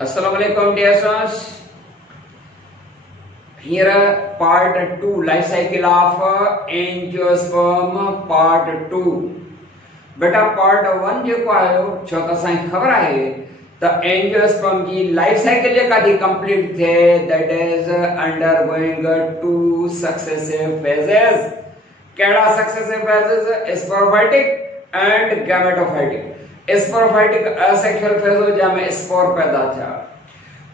Assalamu alaikum dear students. Here part 2 life cycle of angiosperm part 2. बेटा part 1 जेको आयो छो त असां ख़बर आहे त एंजियोस्पर्म जी लाइफ साइकिल जेका थी कंप्लीट थे that is undergoing two successive phases. कहिड़ा successive phases? Sporophytic and gametophytic. Sporophytic asexual phase हो जंहिंमें स्पोर पैदा थिया.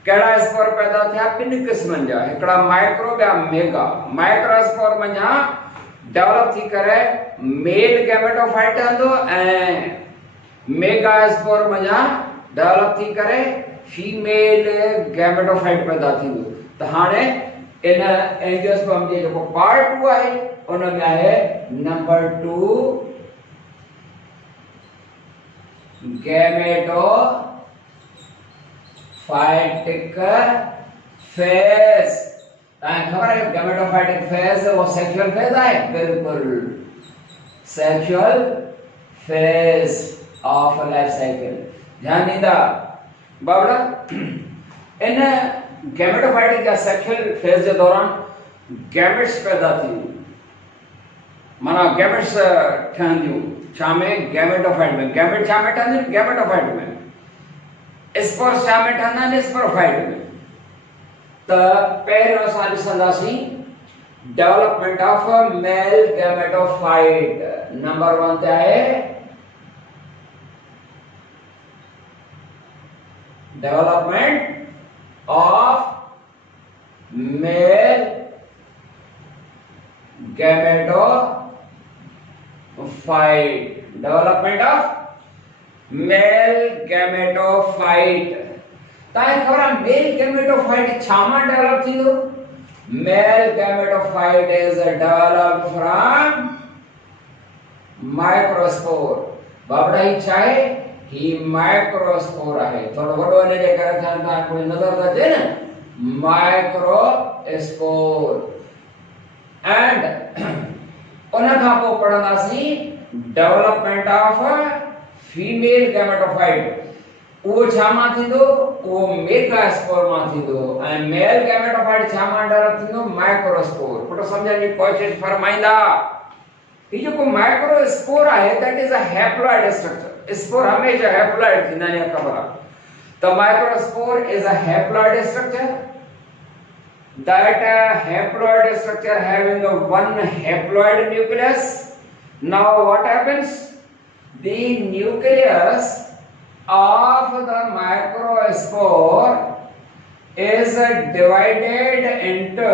कहिड़ा स्पोर पैदा थिया? ॿिनि क़िस्मनि जा, हिकिड़ा माइक्रो ॿिया मेगा. माइक्रोस्पोर मञा डेवलप थी करे मेल गैमेटोफाइट ठहंदो ऐं मेगा स्पोर मञा डेवलप थी करे फीमेल गैमेटोफाइट पैदा थींदो. त हाणे इन एंजियोस्पर्म जो जेको पार्ट 2 आहे उन में आहे नंबर 2 गैमेटोफाइटिक फेज. खबर है गैमेटोफाइटिक फेज वो सेक्सुअल फेज है. बिल्कुल sexual phase of life cycle. ध्यान दींदा बाबड़ा. इन गैमेटोफाइटिक या सेक्सुअल फेज के दौरान गैमेट्स पैदा थी. माना गैमेट्स ठहंदियूं छा में? गैमेटोफाइट में. गैमेट छा में ठहंदियूं? गैमेटोफाइट में. स्पोर छा में ठहंदा आहिनि? स्पोरोफाइट में. त पहिरियों असां ॾिसंदासीं development of male gametophyte. Number 1 ते आहे development of male gametophyte. Development of male gametophyte. ताई खबर है मेल गैमेटोफाइट छा मां डेवलप थींदो? Male gametophyte is developed from microspore. बाबड़ा ही छा है? ही माइक्रोस्पोर आहे. थोड़ो वडो इन जे करे ध्यान ता कोई नजर त अचे न. माइक्रोस्पोर एंड उन खां पोइ पढ़ंदासीं डेवलपमेंट ऑफ फीमेल गैमेटोफाइट. वो छा मां थींदो? वो मेगास्पोर मां थींदो. ऐं मेल गैमेटोफाइट छा मां डेवलप थींदो? माइक्रोस्पोर. पुट सम्झण जी कोशिश फरमाईंदा. ही जेको माइक्रोस्पोर आहे that is a haploid structure. Spore हमेशा हैप्लॉइड थींदा आहिनि, ख़बर आहे. त microspore is a haploid structure. That haploid structure having one haploid nucleus. Now what happens? The nucleus of the microspore is divided into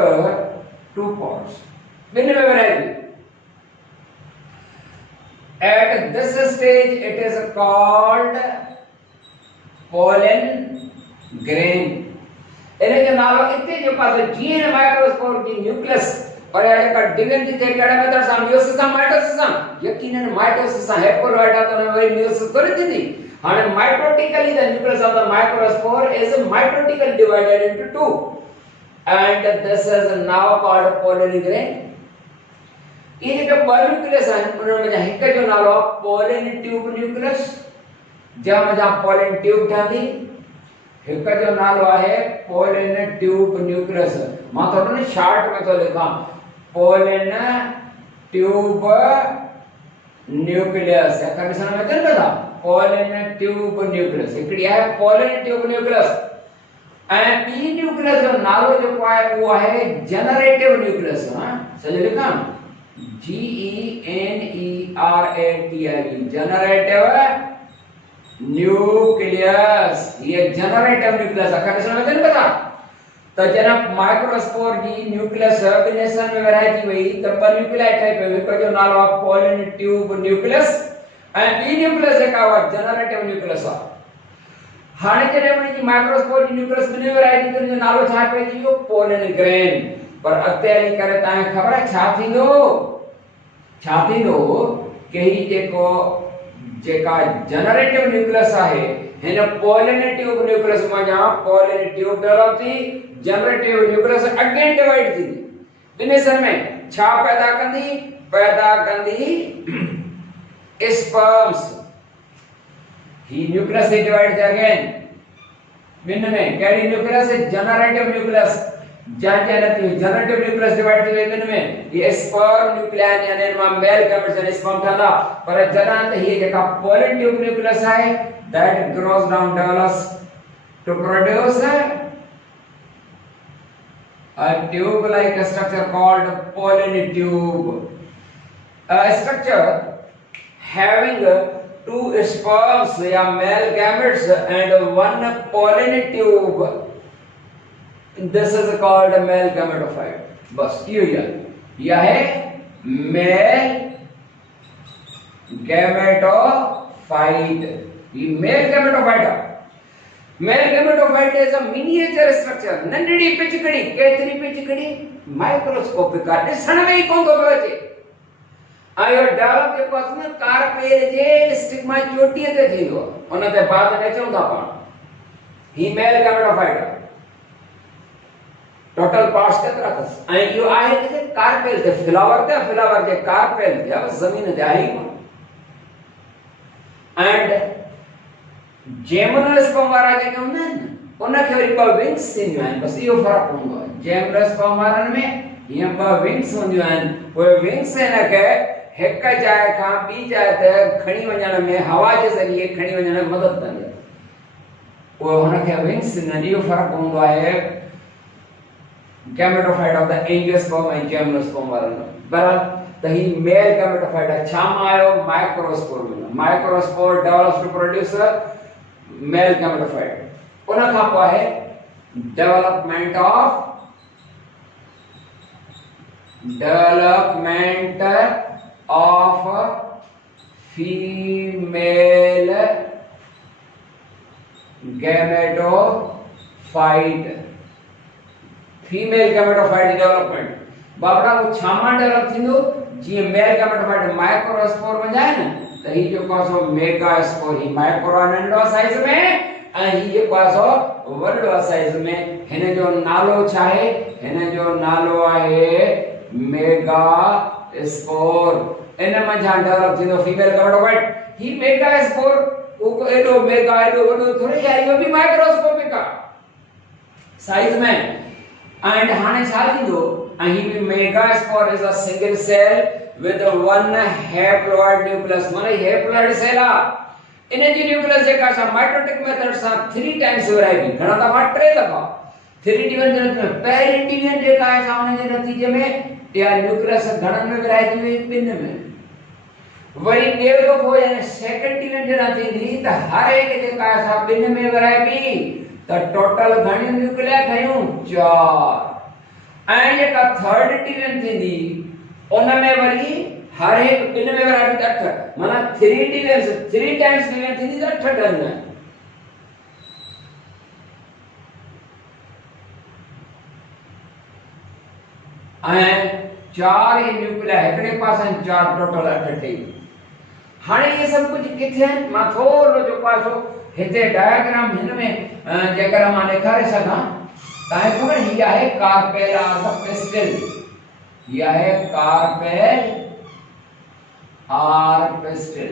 two parts. At this stage it is called pollen grain. इन्हें के नालो इतने जो पास gene microspore की nucleus और ये का division थी केड़ा मेथड सा मियोसिस सा माइटोसिस सा. यकीनन माइटोसिस सा हैप्लॉइड तो ने वरी मियोसिस थोड़ी थी. हाने mitotically the nucleus of the microspore is mitotically divided into two and this is now called pollen grain. ये जो ब न्यूक्लियस है उनमें में एक जो नालो पोलन ट्यूब न्यूक्लियस जहां जहां पोलन ट्यूब ठहंदी. एक जो नालो आहे पोलन ट्यूब न्यूक्लियस. मां थोड़ो ने शॉर्ट में तो लिखा पोलन ट्यूब न्यूक्लियस. अखर ॾिसण में अचनि था. पोलन ट्यूब न्यूक्लियस हिकड़ी आहे पोलन ट्यूब न्यूक्लियस. ऐं ॿी न्यूक्लियस जो नालो जेको आहे उहो आहे जनरेटिव न्यूक्लियस. सॼो लिखां GENERATIVE जनरेटिव न्यूक्लियस. ये जनरेटिव न्यूक्लियस अखर ॾिसण में अचनि पता. त जन माइक्रोस्पोर जी न्यूक्लियस बिनेसन में विरहाई थी वई त ॿ न्यूक्लियाई ठही पियो. हिकु जो नालो आहे पोलन ट्यूब न्यूक्लियस ऐं ॿी न्यूक्लियस जेका आहे जनरेटिव न्यूक्लियस आहे. हाणे जॾहिं उन जी माइक्रोस्पोर जी न्यूक्लियस बिने विरहाई थी त उन जो नालो छा पइजी वियो? Pollen grain. पर अॻिते हली करे तव्हांखे ख़बर आहे छा थींदो? छा थींदो कि ही जेको जेका जनरेटिव न्यूक्लियस आहे हिन पोलन ट्यूब न्यूक्लियस में पोलन ट्यूब डेवलप थी. जनरेटिव न्यूक्लियस अगेन डिवाइड थी. बिनेसन में छा पैदा कंदी? पैदा कंदी sperms. He nucleus is divided again. ॿिनि में कहिड़ी न्यूक्लियस जनरेटिव न्यूक्लियस जंहिंजे नथी जनरेटिव न्यूक्लियस डिवाइड थी वई ॿिनि में ये स्पर्म न्यूक्लियन यानी मां मेल गैमेट्स यानी स्पर्म ठहंदा पर जॾहिं त हीअ जेका पोलर ट्यूब न्यूक्लियस आहे that grows down develops to produce a tube like structure called pollen tube, a structure having two sperms या male gametes and one pollen tube. This is called a male gametophyte. बस यह है male gametophyte. ये male gametophyte है. Male gametophyte is a miniature structure. नंढड़ी पिचकड़ी केतरी पिचकड़ी microscopic का ॾिसण में ई कोन थो पियो अचे। आयो डेवलप जेको आहे न कार्पेल जे स्टिग्मा चोटीअ ते थींदो आहे उन ते बाद में चऊं था पाण ही मेल gametophyte आहे। टोटल पार्ट्स केतिरा अथसि ऐं इहो आहे किथे कार्पेल ते फ्लावर जे कार्पेल ते ज़मीन ते आहे एंड जेमिनोस्पर्म वारा जेके हूंदा आहिनि न उनखे वरी ॿ विंग्स थींदियूं आहिनि बसि इहो फ़र्क़ु हूंदो आहे जेमिनोस्पर्म वारनि में हीअं ॿ विंग्स हूंदियूं आहिनि उहे विंग्स हिनखे हिक जाइ खां ॿी जाइ ते खणी वञण में हवा जे ज़रिए खणी वञण में मदद कंदी आहे उहे हुनखे विंग्स थींदियूं आहिनि इहो फ़र्क़ु हूंदो आहे गैमेटोफाइट ऑफ द एंजियोस्पर्म ऐं जेमिनोस्पर्म वारनि में बराबरि त ही मेल गैमेटोफाइट आहे छा मां आयो माइक्रोस्पोर में microspore develops to produce male gametophyte उन खां पोइ आहे development of female gametophyte female gametophyte development बाबड़ा वो छामा डेवलप थींदो जीअं मेल gametophyte माइक्रोस्पोर में जाए न त ही जो पासो मेगास्पोर ही माइक्रो नंढो साइज में ऐं ही जो पासो वॾो साइज में हिन जो नालो छा आहे हिन जो नालो आहे मेगास्पोर इन मंझां डेवलप थींदो फीमेल gametophyte ही मेगास्पोर को एडो मेगा एडो वॾो थोड़ी आहे इहो भी माइक्रोस्कोपिक आहे साइज में एंड हाणे छा थींदो ऐं ही भी megaspore is a single cell with one haploid nucleus माने haploid सेल आहे इन जी न्यूक्लियस जेका सा माइटोटिक मेथड सा 3 टाइम्स विराइबी घणा दफा 3 दफा 3 डिवीजन में पहिरीं डिवीजन जेका आहे सा उन जे नतीजे में या न्यूक्लियस घणनि में विराइजी वई ॿिनि में वरी ॿियो दफ़ो यानी सेकंड डिवीजन जॾहिं थींदी त हर हिक जेका आहे सा ॿिनि में विराइबी त टोटल घणी न्यूक्लिया ठहियूं 4 ऐं जेका थर्ड डिवीजन थींदी उन में वरी हर एक ॿिनि में विराइबी 8 माना 3 डिवीजन 3 टाइम्स डिवीजन थींदी त 8 ठहंदा आहिनि ऐं 4 ही न्यूक्लिया हिकड़े पासे 4 टोटल 8 ठही हाणे ये सब कुछ किथे आहिनि मां थोरो जो पासो हिते डायग्राम हिन में जेकर मां ॾेखारे सघां तव्हांखे ख़बर ही आहे कार्पेल ऑफ पिस्टिल यह है कार्पेल और पिस्टिल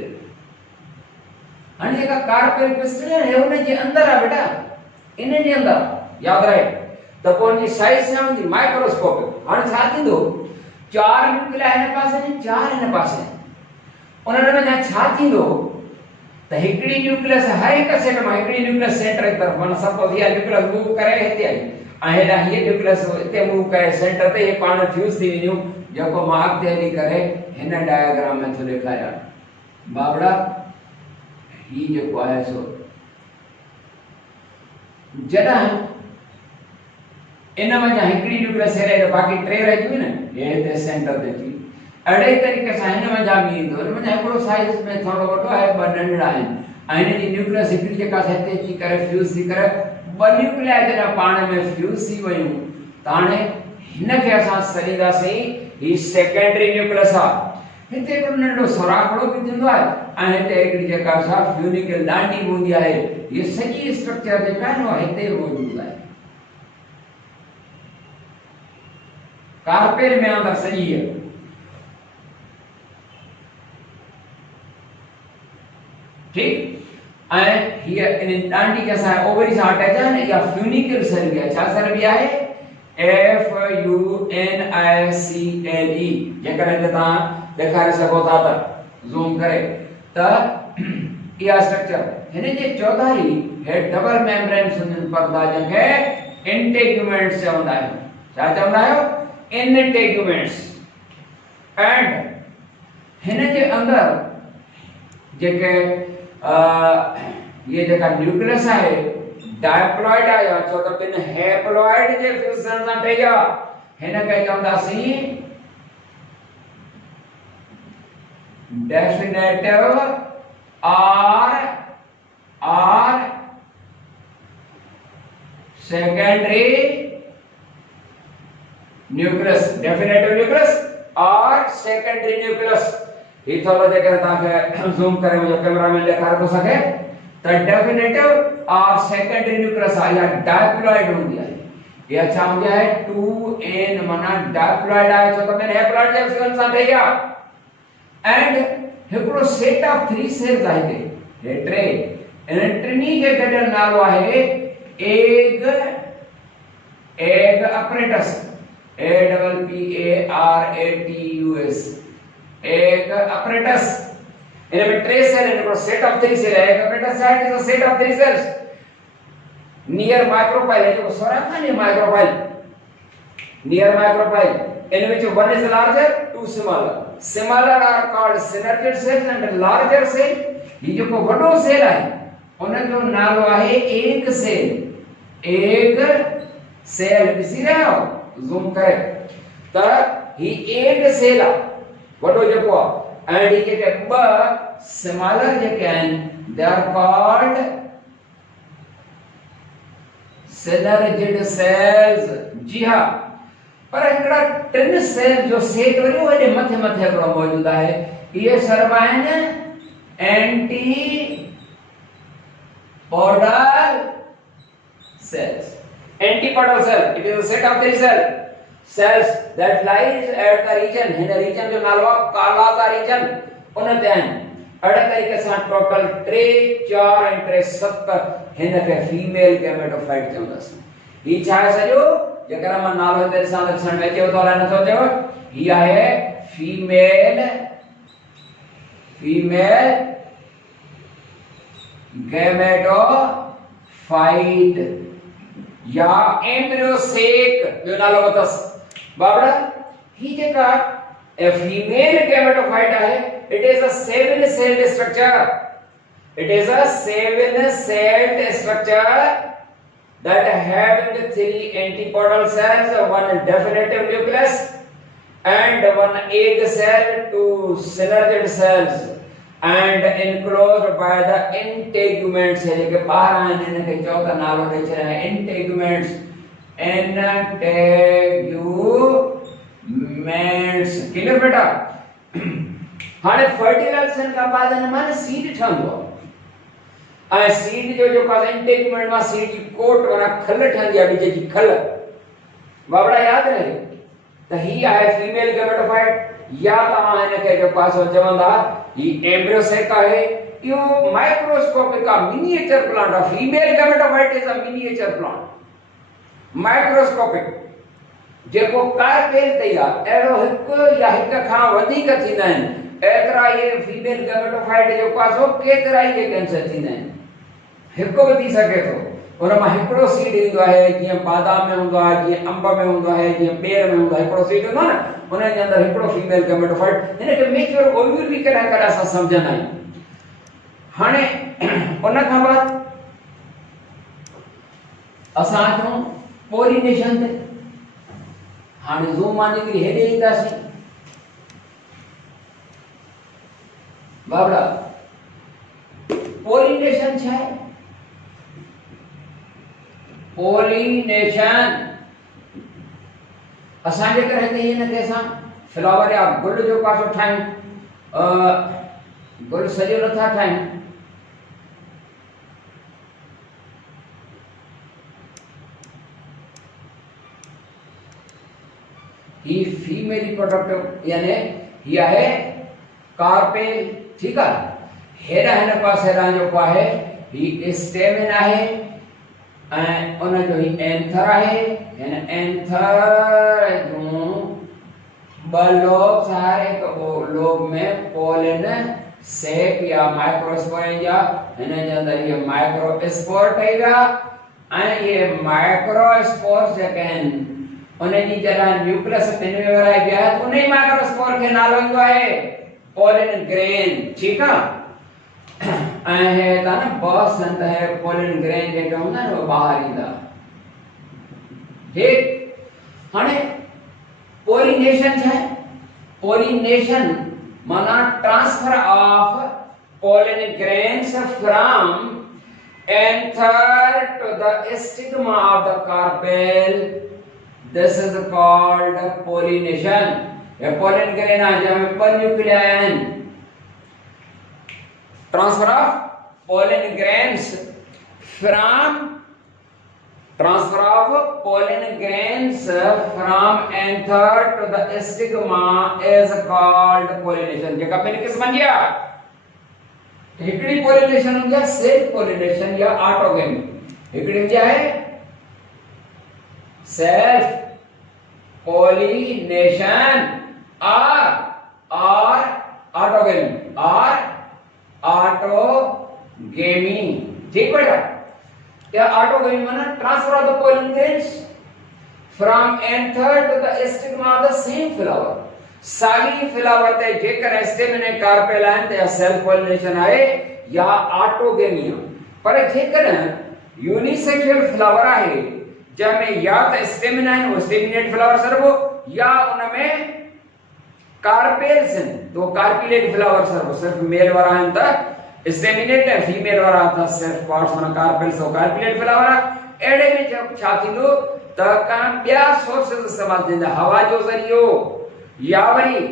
हाने का कार्पेल पिस्टिल है उन जे अंदर है बेटा इन जे अंदर याद रहे त कोन जी साइज छा हूंदी माइक्रोस्कोपिक हाने छा थींदो 4 न्यूक्लिया हिन पासे ने 4 हिन पासे उन में छा थींदो त हिकड़ी न्यूक्लियस हर एक सेट में हिकड़ी न्यूक्लियस सेंटर की तरफ माने सपोज ये न्यूक्लियस मूव करे हिते आई हेॾा हीअ न्यूक्लियस हिते मूव करे सेंटर ते ये पाण फ्यूज थी वञूं जेको मां अॻिते हली करे हिन डायग्राम में थो ॾेखारियां बाबड़ा ही जेको आहे सो जॾहिं इन वञा हिकड़ी न्यूक्लियस हेॾे बाक़ी 3 रहिजी न हे हिते सेंटर ते थी अहिड़े तरीक़े सां हिन वञा बि ईंदो हिन वञा हिकिड़ो साइज में थोरो वॾो आहे ॿ नंढड़ा आहिनि ऐं हिन जी न्यूक्लियस हिकड़ी जेका हिते अची करे फ्यूज थी करे ॿ न्यूक्लिया जॾहिं पाण में फ्यूज थी वयूं त हाणे हिनखे असां सॾींदासीं ही सेकेंडरी न्यूक्लियस आहे हिते हिकिड़ो नंढो सोराखड़ो बि थींदो आहे ऐं हिते हिकिड़ी जेका सा फ्यूनिकल डांडी हूंदी आहे ये सॼी स्ट्रक्चर जेका आहे न हिते मौजूदु आहे कार्पेल में अंदर सॼी आहे ठीक ऐं हीअ इन डांडी के सां ओवरी सां अटैच आहे न, इहा फ्यूनिकल सेल बि आहे। छा सेल बि आहे? FUNICLE। जेकर हिते तव्हां ॾेखारे सघो था त ज़ूम करे त इहा स्ट्रक्चर हिन जे चौधारी हे डबल मेम्ब्रेन सुनिल पर्दा जंहिंखे इंटेग्यूमेंट्स चवंदा आहियूं। छा चवंदा आहियो? इंटेग्यूमेंट्स। एंड हिन जे अंदर जेके ये जेका न्यूक्लियस आहे डायप्लॉइड आहे या छो त ॿिनि हैप्लॉइड जे फ्यूजन सां ठही आहे, हिन खे चवंदासीं डेफिनेटिव और सेकेंडरी न्यूक्लियस। डेफिनेटिव न्यूक्लियस और सेकेंडरी न्यूक्लियस। ही थोरो जेकर तव्हांखे ज़ूम करे मुंहिंजो कैमरामैन ॾेखारे थो सघे त डेफिनेटिव और सेकेंडरी न्यूक्लियस आहे या डायप्लॉइड हूंदी आहे। इहा छा हूंदी आहे? 2n माना डायप्लॉइड आहे छो त ॿिनि हैप्लॉइड जे फ्यूजन सां ठही आहे। एंड हिकिड़ो सेट ऑफ 3 सेल्स आहे हिते, हे टे। इन टिनी खे गॾियल नालो आहे egg apparatus. APPARATUS egg apparatus. इनमें टे सेल हैं, हिकिड़ो सेट ऑफ 3 सेल है। एग अपरेटस है is a set of 3 cells near micropyle है, जो सोराख है micropyle near micropyle. in which one is larger, two smaller. Smaller are called synergid cells and larger cell ये जो को वडो सेल है उन जो नालो आहे एग सेल। एग सेल ॾिसी रहिया आहियो? ज़ूम करे त ही एग सेल आहे वडो जेको आहे। एंड ही जेके ॿ स्मॉलर जेके आहिनि they are called synergid cells. जी हाँ, पर हिकिड़ा टिन सेल जो सेट वरी वॾे मथे मथे हिकिड़ो मौजूदु आहे। इहे सर्व आहिनि antipodal cells. Antipodal cell it is a set of 3 cells that lies at the region। हिन रीजन जो नालो आहे कालाज़ा रीजन। उन ते आहिनि अहिड़े तरीक़े सां टोटल 3 4 ऐं 3 7 हिन खे फीमेल गैमेटोफाइट चवंदासीं। ही छा आहे सॼो जेकर मां नालो हिते ॾिसां त ॾिसण में अचेव थो अलाए नथो अचेव? ही आहे फीमेल गैमेटोफाइट या एम्ब्रियोसेक जो नालो अथसि। बाबड़ा ही जेका फीमेल गैमेटोफाइट आहे it is a 7 celled structure। It is a 7 celled structure that having 3 antipodal cells, 1 definitive nucleus and 1 egg cell, 2 synergid cells and enclosed by the integuments। है जेके ॿार आहिनि इनखे चओ त नालो ॾेई छॾिया इंटेग्यूमेंट्स। इंटेग्यूमेंट्स क्लियर बेटा? हाणे फर्टिलाइजेशन खां बाद हिन मां सीड ठहंदो आहे ऐं सीड जो जेको आहे इंटेग्यूमेंट मां सीड जी कोट माना खल ठहंदी आहे, बीज जी खल। बाबड़ा यादि रहे त ही आहे फीमेल गैमेटोफाइट या तव्हां हिनखे जेको आहे चवंदा ही एम्ब्रियोसेक आहे। इहो माइक्रोस्कोपिक आहे, मिनिएचर प्लांट आहे। Female gametophyte is a miniature plant microscopic जेको कार्पेल ते आहे अहिड़ो हिकु या हिक खां वधीक थींदा आहिनि। एतिरा ये फीमेल गैमेटोफाइट जेको आहे सो केतिरा ई कैंसर थींदा आहिनि। हिकु बि थी सघे थो उन मां हिकिड़ो सीड ईंदो आहे, जीअं बादाम में हूंदो आहे, जीअं अंब में हूंदो आहे, जीअं पेर में हूंदो आहे। हिकिड़ो सीड हूंदो आहे न उन जे अंदरि हिकिड़ो फीमेल गैमेटोफाइट। हिनखे मेच्योर ओव्यूल बि कॾहिं कॾहिं असां सम्झंदा आहियूं। हाणे उन खां बाद असां अचूं पोलिनेशन ते। हाणे ज़ूम मां निकिरी हेॾे ईंदासीं। बाबड़ा पोलिनेशन छा आहे? पोलिनेशन असां जेकर हिते हिनखे असां फ्लावर या गुल जो पासो ठाहियूं, गुल सॼो नथा ठाहियूं। ही फीमेल रिप्रोडक्टिव यानी ही आहे कार्पेल। ठीक है, हेरा हिन पासे जेको आहे ही स्टेमिन आहे ऐं उन जो ही एंथर आहे यानी एंथर जूं ॿ लोब्स हर हिकु लोब में पोलिन सेक या माइक्रोस्पोर जा हिन जे अंदरि इहे माइक्रोस्पोर ठही विया ऐं इहे माइक्रोस्पोर जेके आहिनि उन जी जॾहिं न्यूक्लियस पिन में विराए विया उन ई माइक्रोस्पोर खे नालो ईंदो आहे पोलिन ग्रेन ठीकु आहे ऐं हे था न बॉस संत है पोलिन ग्रेन जेके हूंदा आहिनि उहे ॿाहिरि ईंदा ठीकु हाणे पोलिनेशन छा आहे पोलिनेशन माना transfer of pollen grains from anther to the stigma of the carpel this is called pollination ये पोलिन ग्रेन आ जंहिंमें ॿ न्यूक्लियाई आहिनि transfer of pollen grains from anther to the stigma is called pollination जेका मैंने किस बन गया हिकड़ी pollination हो गया self pollination या autogamy हिकड़ी क्या है self pollination or autogamy or autogamy ठीक बेटा क्या ऑटोगेमी माना transfer of the pollen grains from anther to the stigma of the same flower सागी फ्लावर ते जेकर स्टेमिन ऐं कार्पेल आहिनि त सेल्फ पोलिनेशन आहे या ऑटोगेमी पर जेकर यूनिसेक्सुअल फ्लावर आहे जंहिंमें या त स्टेमिन आहिनि वो स्टेमिनेट फ्लावर सर्वो या उनमें कार्पेल्स हैं तो कार्पिलेट फ्लावर सिर्फ मेल वाला है त स्टेमिनेट है फीमेल वाला था सिर्फ पार्ट्स में कार्पेल्स और कार्पिलेट फ्लावर एड़े में जब छा थींदो त का ॿिया सोर्सेस इस्तेमाल थींदा हवा जो ज़रियो या वरी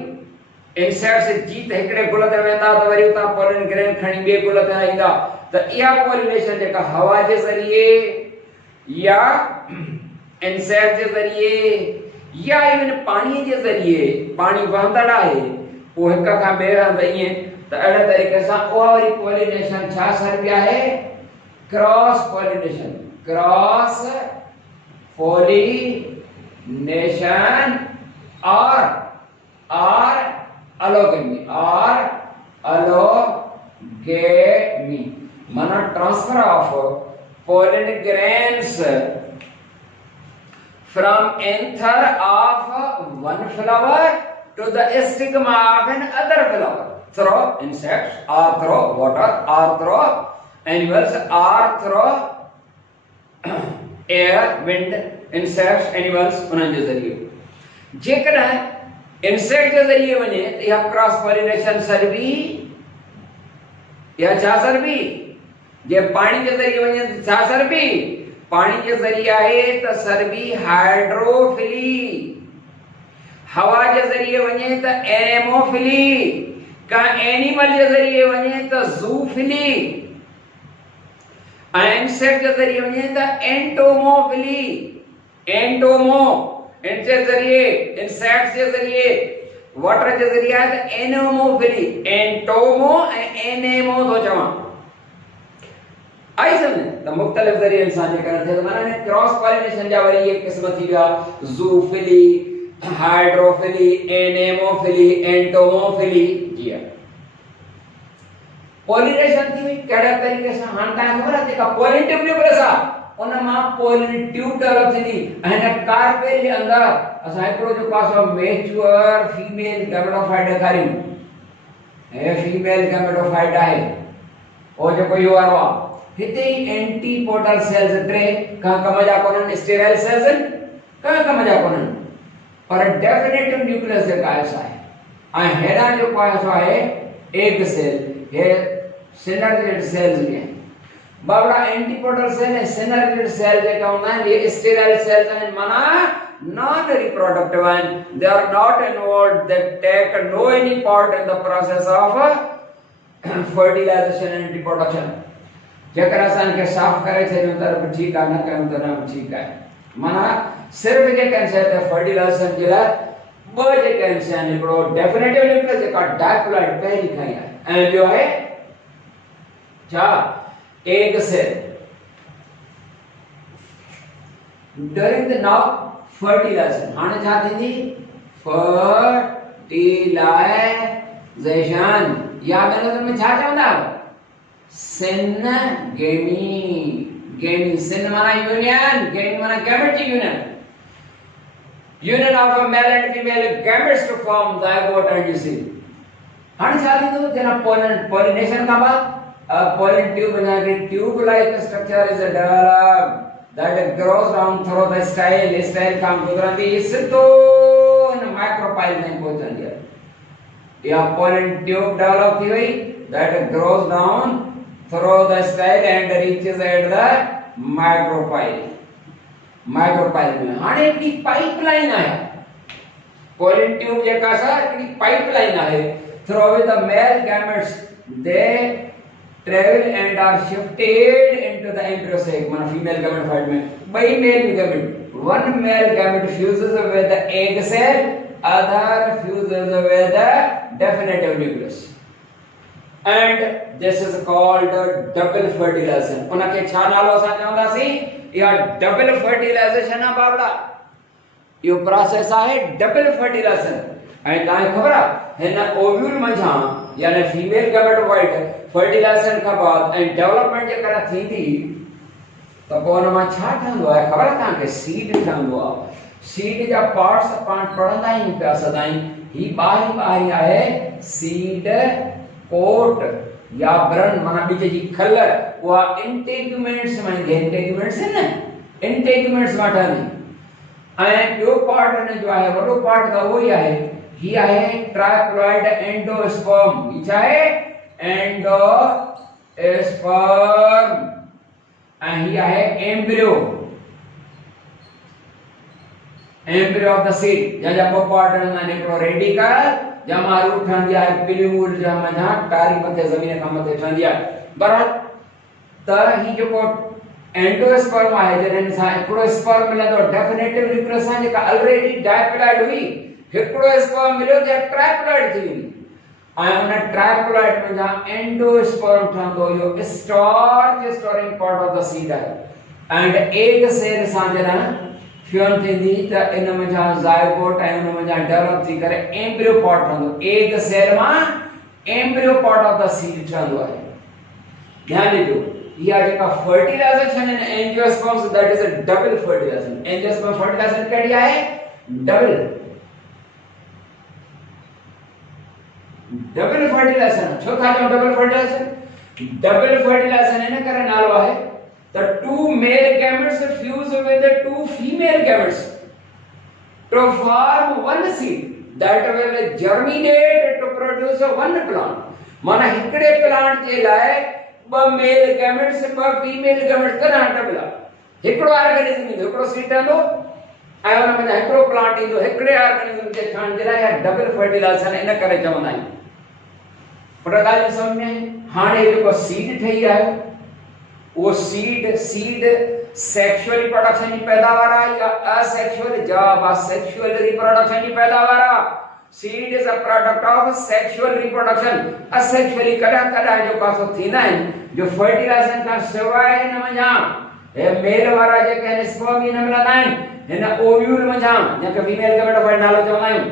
इंसेक्ट्स जीत हिकड़े गुल ते वेंदा त वरी उतां पोलिन ग्रेन खणी ॿिए गुल ते ईंदा त इहा पोलिनेशन जेका हवा जे ज़रिए या इंसेक्ट जे ज़रिए या इवन पानी के जरिए पानी वहंदड़ है वो एक का बेरा दइए त अड़े तरीके से ओवरी पोलिनेशन छा सर्विया है क्रॉस पोलिनेशन और एलोगेमी माना transfer of pollen grains from anther of one flower to the stigma of another flower through insects or through water or through animals or through air wind insects animals उन्हनि जे ज़रिए जेकॾहिं insect जे ज़रिए वञे त इहा cross pollination सर्वी या छा सर्वी जे पानी जे ज़रिए वञे त छा सर्वी पानी के जरिए आहे त सर्वी हाइड्रोफिली हवा के जरिए वने त एनेमोफिली का एनिमल के जरिए वने त जूफिली इंसेक्ट के जरिए वने त एंटोमोफिली इनके जरिए इंसेक्ट्स के जरिए वाटर के जरिए आहे त एनेमोफिली एंटोमो एनेमो तो चवा आई समझ त मुख्तलिफ जरिए इंसान जे करे थे तो माने क्रॉस पोलिनेशन जा वरी एक किस्म थी गया जूफिली हाइड्रोफिली एनेमोफिली एंटोमोफिली जी पोलिनेशन थी केड़ा तरीके से हां ता खबर है का पोलिन ट्यूब न्यूक्लियस आ उन मा पोलिन ट्यूब डेवलप थी एंड कार्पेल जे अंदर असा एकड़ो जो पास ऑफ मैच्योर फीमेल गैमेटोफाइट ॾेखारियूं हे फीमेल गैमेटोफाइट आहे ओ जो कोई वारो हिते एंटीपोडल सेल्स ट्रे का कम जा कोन स्टेराइल सेल्स का कम जा कोन पर डेफिनेटिव न्यूक्लियस जे कायस आहे ऐं हेडा जो कायस आहे एग सेल ये सिनर्जिड सेल्स में बाबड़ा एंटीपोडल सेल है सिनर्जिड सेल जे का होना है ये स्टेराइल सेल्स हैं माना not reproductive and they are not involved they take no any part in the process of fertilization and reproduction जेकर असन के साफ करे थे जो तरफ ठीक है ना करूं तो ना ठीक है माना सिर्फ के कैंसर ते फर्टिलाइजेशन के लिए बो जे कैंसर ने बड़ो डेफिनेटिव न्यूक्लियस का डाइप्लॉइड पहली खाई है एंड जो है क्या egg cell. During the now fertilization, हाणे छा थींदी? fertilization या मैंने तुम्हें छा चवंदा? syngamy. Gamy, syn माना union, gamy माना gamete की union. Union of a male and female gametes to form zygote and you see. हाणे छा थींदो? जना pollination का बाद pollen tube बना के tube-like structure is developed that grows down through the style काम गुजरती सिद्धो इन micropyle में पहुंचती है. या pollen tube develop थी हुई that grows down through the style and reaches at the micropyle. Micropyle में हाणे एक pipeline है. Pollen tube जेका सा एक pipeline है. Through which the male gametes they travel and are shifted into the embryo sac. माना female gamete फाइट में by male gamete. One male gamete fuses with the egg cell, other fuses with the definitive nucleus. And this is called double fertilization. उनके छा नालो सा चवंदासी या double fertilization है बाबड़ा. यो process है double fertilization. ऐं तव्हांखे ख़बर आहे हिन ओव्यूल मंझां यानी फीमेल गैमेटोफाइट फर्टिलाइजेशन खां बाद ऐं डेवलपमेंट जेकॾहिं थींदी त पोइ हुन मां छा ठहंदो आहे ख़बर आहे तव्हांखे? सीड ठहंदो आहे. सीड जा पार्ट्स पाण पढ़ंदा आहियूं पिया सदाईं. ही ॿाहिरीं आहे सीड कोट या ब्रन माना ॿिज जी खल. उहा इंटेग्यूमेंट्स मां ईंदी. इंटेग्यूमेंट्स आहिनि न, इंटेग्यूमेंट्स मां ठहंदी. ऐं ॿियो पार्ट हिन जो आहे वॾो पार्ट त उहो ई आहे. ही आहे ट्राइप्लॉइड एंडोस्पर्म. ही छा आहे? एंडोस्पर्म. ऐं ही आहे embryo. Embryo of the seed. जंहिंजा ॿ पार्ट हूंदा आहिनि. हिकिड़ो रेडिकल जंहिंमां रूट ठहंदी आहे, पिल्यूल जे मथां टारी मथे ज़मीन खां मथे ठहंदी आहे. बराबरि. त ही जेको एंडोस्पर्म आहे जॾहिं सां हिकिड़ो स्पर्म मिलंदो डेफिनेटिव न्यूक्लियस सां जेका ऑलरेडी डायप्लॉइड हुई, हिकिड़ो स्पर्म मिलियो त ट्राइप्लॉइड थी वेंदी. ऐं उन ट्राइप्लॉइड में जा एंडोस्पर्म ठहंदो. इहो starch storing part of the seed आहे. एंड एग सेल सां जॾहिं फ्यूजन थींदी त इन में जा ज़ाइगोट ऐं उन में जा डेवलप थी करे एम्ब्रियो पार्ट ठहंदो. एग सेल मां embryo part of the seed ठहंदो आहे. ध्यान ॾिजो. या जेका fertilisation in angiosperms that is a double fertilisation. Angiosperm fertilisation कहिड़ी आहे? डबल. Double fertilisation. छो था चऊं डबल फर्टिलाइजेशन? डबल फर्टिलाइजेशन इन करे नालो आहे त two male gametes fuse with two female gametes to form one seed that will germinate to produce one plant. माना हिकड़े प्लांट जे लाइ ब मेल गैमेट्स ब फीमेल गैमेट्स करा डबल. हिकड़ो ऑर्गेनिज्म ईंदो, हिकड़ो सीड ठहंदो ऐं उन में हिकड़ो प्लांट ईंदो. हिकड़े ऑर्गेनिज्म जे ठहण जे लाइ डबल फर्टिलाइजेशन इन करे चवंदा आहियूं. पर ॻाल्हि समझ में हाणे जेको सीड ठही आहे वो सीड सेक्सुअल रिप्रोडक्शन जी पैदावार आहे या असेक्सुअल? जवाब आहे सेक्सुअल रिप्रोडक्शन जी पैदावार आहे. Seed is a product of sexual reproduction. Asexually कॾहिं जो पासो थींदा आहिनि जो फर्टिलाइजेशन खां सवाइ हिन मंझां हे मेल वारा जेके आहिनि स्पर्म न मिलंदा आहिनि हिन ओव्यूल मंझां जंहिंखे फीमेल गैमेटोफाइट नालो चवंदा आहियूं.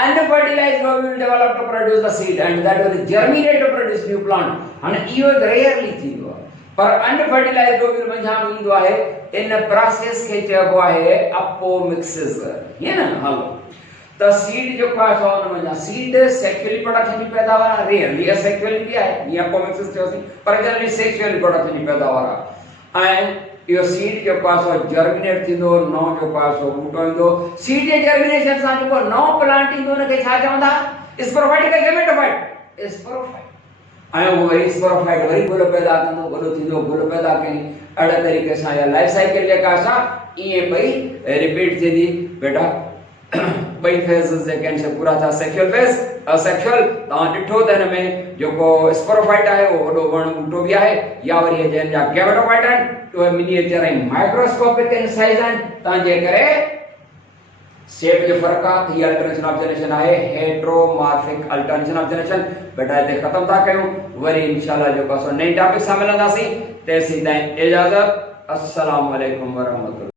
Unfertilized ovule develop to produce the seed and that will germinate to produce new plant. And इहो rarely थींदो आहे. पर unfertilized ovule मंझां ईंदो आहे. इन प्रोसेस खे चइबो आहे अपोमिक्सिस. हीअं न? हलो त सीड जो पास आहे उन मंझां सीड सेक्सुअल रिप्रोडक्शन जी पैदावार आहे. रियली असेक्सुअल बि आहे. हीअं अपोमिक्सिस चयोसीं पर जनरली सेक्सुअल रिप्रोडक्शन जी पैदावार आहे. ऐं यो सीड जो पासो जर्मिनेट थींदो. नओ जो पासो बूटो ईंदो. सीड जे जर्मिनेशन सां जेको नओ प्लांट ईंदो उनखे छा चवंदा? स्पोरोफाइट या गैमेटोफाइट? स्पोरोफाइट. ऐं वो वरी स्पोरोफाइट वरी गुल पैदा कंदो. वॾो थींदो गुल पैदा कई. अहिड़े तरीक़े सां या लाइफ साइकिल जेका असां ईअं ॿई रिपीट थींदी. बेटा ॿई फेज़िस जेके आहिनि से पूरा था. Sexual phase asexual. तव्हां ॾिठो त हिन में जेको स्पोरोफाइट आहे उहो वॾो वण बूटो बि आहे या वरी जंहिंजा गैमेटोफाइट आहिनि उहे मिनिएचर ऐं माइक्रोस्कोपिक इन साइज़ आहिनि. तव्हां जे करे शेप जो फर्क आ थी अल्टरनेशन ऑफ जनरेशन है हेट्रोमॉर्फिक अल्टरनेशन ऑफ जनरेशन। बेटा इते खत्म था कयूं, वरी इंशाल्लाह जो को नई टॉपिक सां मिलंदासीं। तेसीं ताईं इजाजत। अस्सलाम वालेकुम वरहमतुल्लाह।